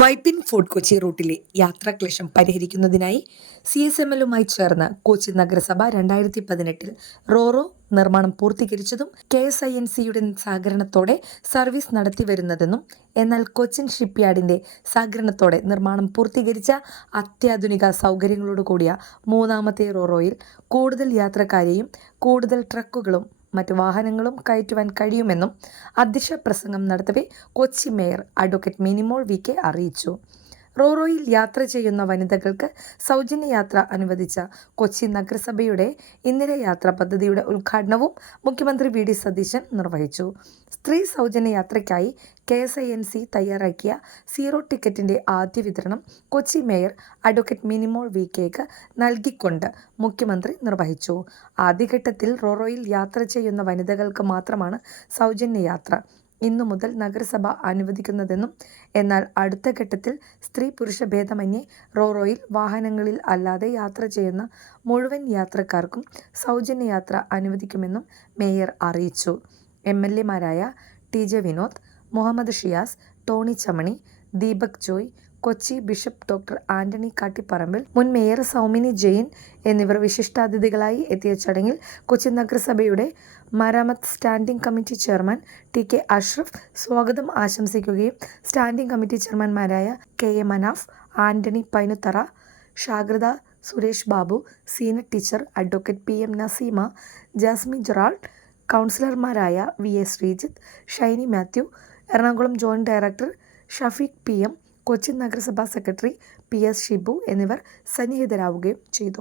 Vypin fort Kochi റൂട്ടിലെ യാത്രാക്ലേശം പരിഹരിക്കുന്നതിനായി CSML-മായി ചേർന്ന് കൊച്ചി നഗരസഭ 2018 റോറോ നിർമ്മാണം പൂർത്തീകരിച്ചതും KSINC-യുടെ സഹകരണത്തോടെ സർവീസ് നടത്തിവരുന്നതെന്നും എന്നാൽ കൊച്ചിൻ ഷിപ്പ്യാർഡിന്റെ സഹകരണത്തോടെ നിർമ്മാണം പൂർത്തീകരിച്ച അത്യാധുനിക സൗകര്യങ്ങളോടുകൂടിയ മൂന്നാമത്തെ റോറോയിൽ കൂടുതൽ യാത്രക്കാരെയും കൂടുതൽ ട്രക്കുകളും മറ്റ് വാഹനങ്ങളും കയറ്റുവാൻ കഴിയുമെന്നും അധ്യക്ഷ പ്രസംഗം നടത്തവെ Kochi mayor advocate Minimol VK അറിയിച്ചു. റോറോയിൽ യാത്ര ചെയ്യുന്ന വനിതകൾക്ക് സൗജന്യ യാത്ര അനുവദിച്ച കൊച്ചി നഗരസഭയുടെ ഇന്ദിര യാത്ര പദ്ധതിയുടെ ഉദ്ഘാടനവും മുഖ്യമന്ത്രി VD സതീശൻ നിർവഹിച്ചു. സ്ത്രീ സൗജന്യ യാത്രയ്ക്കായി KSINC തയ്യാറാക്കിയ സീറോ ടിക്കറ്റിന്റെ ആദ്യ വിതരണം കൊച്ചി മേയർ അഡ്വക്കേറ്റ് മിനിമോൾ VKക്ക് നൽകിക്കൊണ്ട് മുഖ്യമന്ത്രി നിർവഹിച്ചു. ആദ്യഘട്ടത്തിൽ റോറോയിൽ യാത്ര ചെയ്യുന്ന വനിതകൾക്ക് മാത്രമാണ് സൗജന്യ യാത്ര ഇന്നു മുതൽ നഗരസഭ അനുവദിക്കുന്നതെന്നും എന്നാൽ അടുത്ത ഘട്ടത്തിൽ സ്ത്രീ പുരുഷ ഭേദമന്യേ റോറോയിൽ വാഹനങ്ങളിൽ അല്ലാതെ യാത്ര ചെയ്യുന്ന മുഴുവൻ യാത്രക്കാർക്കും സൗജന്യ യാത്ര അനുവദിക്കുമെന്നും മേയർ അറിയിച്ചു. MLA-മാരായ TJ Vinod, Muhammad Shiyas, Tony Chammani, Deepak Joy, Kochi bishop doctor Antony കാട്ടിപ്പറമ്പിൽ, മുൻ മേയർ സൗമിനി ജെയിൻ എന്നിവർ വിശിഷ്ടാതിഥികളായി എത്തിയ ചടങ്ങിൽ കൊച്ചി നഗരസഭയുടെ മരാമത്ത് standing committee chairman TK Ashraf സ്വാഗതം ആശംസിക്കുകയും സ്റ്റാൻഡിംഗ് കമ്മിറ്റി ചെയർമാൻമാരായ KA മനാഫ്, ആന്റണി പൈനുത്തറ, ഷാഗ്രത Suresh Babu, Seenath teacher, advocate PM Naseema, Jasmi Gerald, കൗൺസിലർമാരായ VA Sreejith, Shiny Mathew, Ernakulam joint director Shafeeq PM, Kochi നഗരസഭാ സെക്രട്ടറി PS ഷിബു എന്നിവർ സന്നിഹിതരാവുകയും ചെയ്തു.